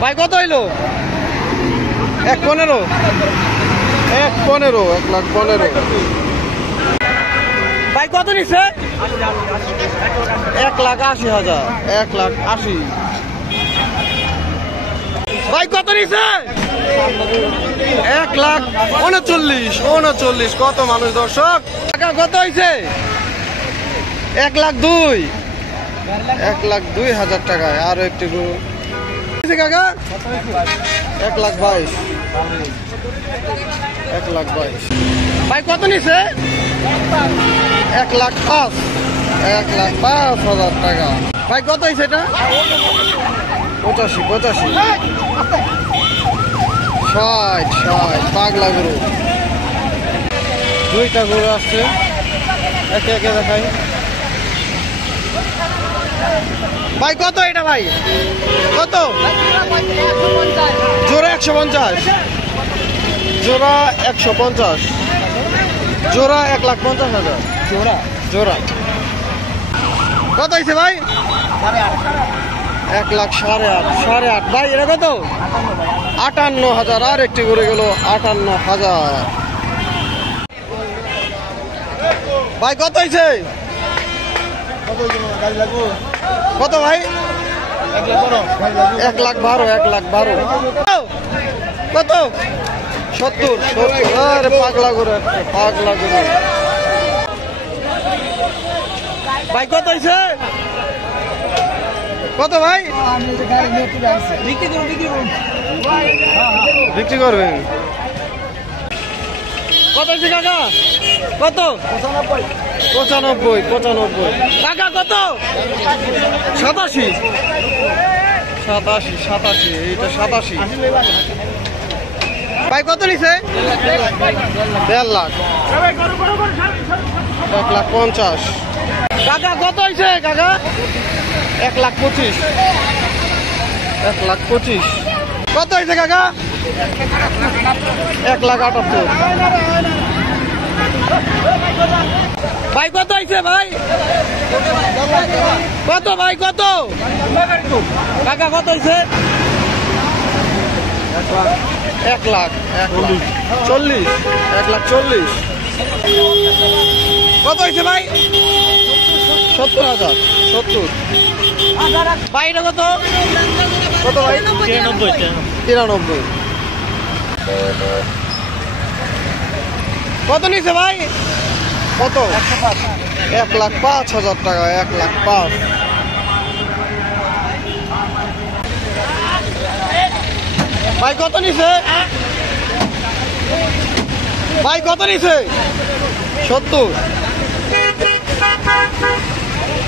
ভাই কত হইলো? 1.15 1.15 1,15,000। ভাই কত নিচ্ছে? 1,80,000 1,80,000। ভাই কত নিচ্ছে? 1,39,39। কত মানুষ দর্শক? টাকা কত হয়েছে? 1,02,000 1,02,000 টাকায়। আরো একটি গরু কাকা 1,22,000 1,22,000। ভাই কত নিচ্ছে? 1,05,000 1,05,000 টাকা। ভাই কত হয়েছে এটা? 85 60 পাগলা গরু। দুইটা গরু আসছে, একে একে দেখাই। ভাই কত এটা? ভাই কত? জোড়া 150 জোড়া 150 জোড়া 1,50,000 জোড়া জোড়া। কত হয়েছে ভাই? 1,08,500 ভাই এটা কত? 58,000। আর একটি ঘুরে গেল 58,000। ভাই কত হয়েছে? কত ভাই? 1,12,000 কত? 70 আরে পাগলা করে পাগলা করে। ভাই কত হয়েছে? কত ভাই? বিক্রি করবেন? কত হয়েছে কাকা? কত? 95 কাকা কত? 87 এইটা 87। ভাই কত নিছে? 1.5 লাখ 1,50,000। কাকা কত হয়েছে কাকা? 1,25,000 1,25,000। কত হয়েছে কাকা? 1,78,000। ভাই কত হয়েছে ভাই? কত ভাই কত? কাকা কত হয়েছে? 1,40,000 1,40,000। কত হয়েছে ভাই? 70,000 70। ভাই এটা কত? কত ভাই? 93। কত নিছে ভাই? কত? 1,05,000 টাকা 1,05,000। ভাই কত নিছে? ভাই কত নিছে? 70।